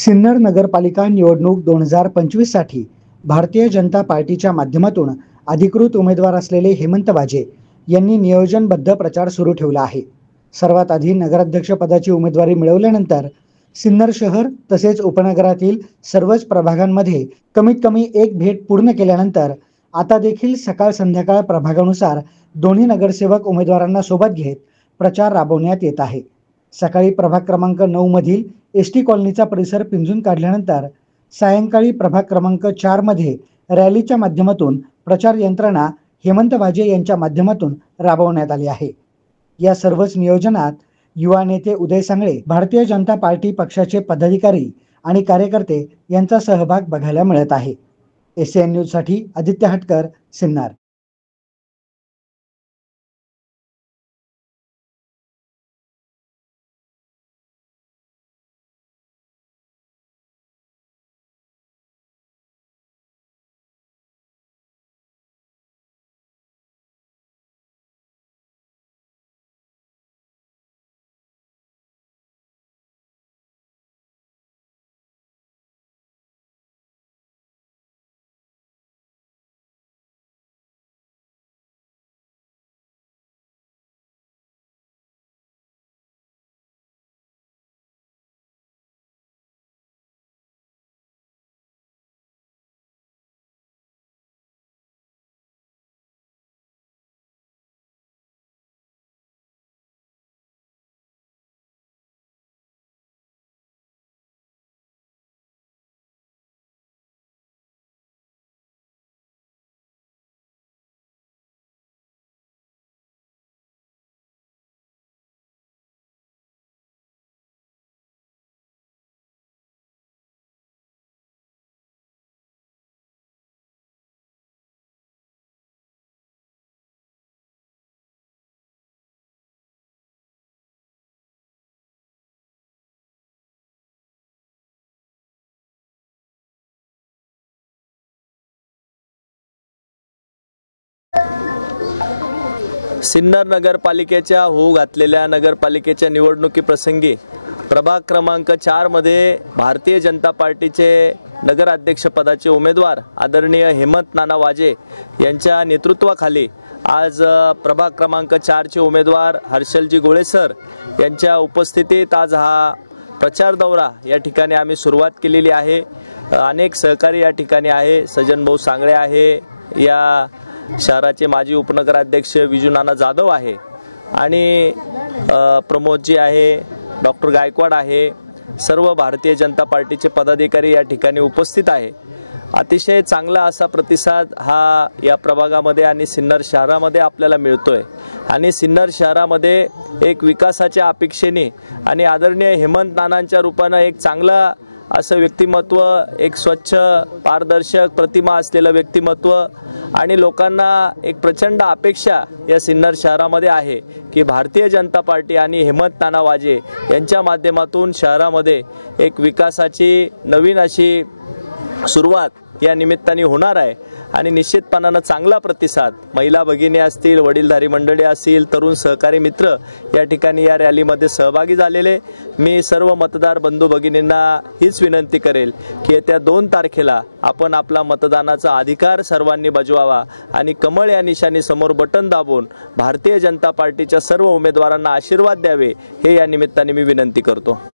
सिन्नर नगरपालिका निवडणूक 2025 साठी भारतीय जनता पार्टीच्या माध्यमातून अधिकृत उमेदवार असलेले हेमंत वाजे यांनी नियोजनबद्ध प्रचार सुरू ठेवला आहे। सर्वात आधी नगराध्यक्ष पदाची उमेदवारी मिळवल्यानंतर सिन्नर शहर तसेच उपनगरातील सर्वच प्रभागांमध्ये कमीत कमी एक भेट पूर्ण केल्यानंतर आता देखील सकाळ संध्याकाळ प्रभागानुसार दोन्ही नगरसेवक उमेदवारांना सोबत घेत प्रचार राबवण्यात येत आहे। सकाळी प्रभाग क्रमांक 9 मधील एसटी कॉलनीचा परिसर पिंजून काढल्यानंतर सायंकाळी प्रभाग क्रमांक 4 मध्ये रॅलीच्या माध्यमातून प्रचार यंत्रणा हेमंत वाजे यांच्या माध्यमातून राबवण्यात आली आहे। या सर्वच नियोजनात युवा नेते उदय सांगळे, भारतीय जनता पार्टी पक्षाचे पदाधिकारी आणि कार्यकर्ते यांचा सहभाग बघायला मिळत आहे। एसएन न्यूज साठी आदित्य हटकर, सिन्नर। सिन्नर नगरपालिकेच्या होऊ घातलेल्या नगरपालिकेच्या निवडणुकीप्रसंगी प्रभाग क्रमांक 4 मध्ये भारतीय जनता पार्टीचे नगराध्यक्ष पदाचे उमेदवार आदरणीय हेमंत नाना वाजे यांच्या नेतृत्वाखाली आज प्रभाग क्रमांक 4 चे उमेदवार हर्षलजी गोळे सर यांच्या उपस्थितीत आज हा प्रचार दौरा या ठिकाणी आम्ही सुरुवात केलेली आहे। अनेक सहकारी या ठिकाणी आहे। सजन भाऊ सांगळे आहे, या शहराचे माजी उपनगराध्यक्ष विजू नाना जाधव आहे आणि प्रमोदजी आहे, डॉक्टर गायकवाड आहे, सर्व भारतीय जनता पार्टीचे पदाधिकारी या ठिकाणी उपस्थित आहे। अतिशय चांगला असा प्रतिसाद हा या प्रभागामध्ये आणि सिन्नर शहरामध्ये आपल्याला मिळतोय आणि सिन्नर शहरामध्ये एक विकासाच्या अपेक्षेने आणि आदरणीय हेमंत नानांच्या रूपानं एक चांगला असं व्यक्तिमत्व, एक स्वच्छ पारदर्शक प्रतिमा असलेलं व्यक्तिमत्व आणि लोकांना एक प्रचंड अपेक्षा या सिन्नर शहरामध्ये आहे की भारतीय जनता पार्टी आणि हेमंत नाना वाजे यांच्या माध्यमातून शहरामध्ये एक विकासाची नवीन अशी सुरुवात या निमित्ताने होणार आहे आणि निश्चितपणाने चांगला प्रतिसाद महिला भगिनी असतील, वडीलधारी मंडळी असतील, तरुण सहकारी मित्र या ठिकाणी या रॅलीमध्ये सहभागी झालेले। मी सर्व मतदार बंधू भगिनींना हीच विनंती करेल की येत्या 2 तारखेला आपण आपला मतदानाचा अधिकार सर्वांनी बजवावा आणि कमळ या निशाणी समोर बटन दाबून भारतीय जनता पार्टीच्या सर्व उमेदवारांना आशीर्वाद द्यावे, हे या निमित्ताने मी विनंती करतो।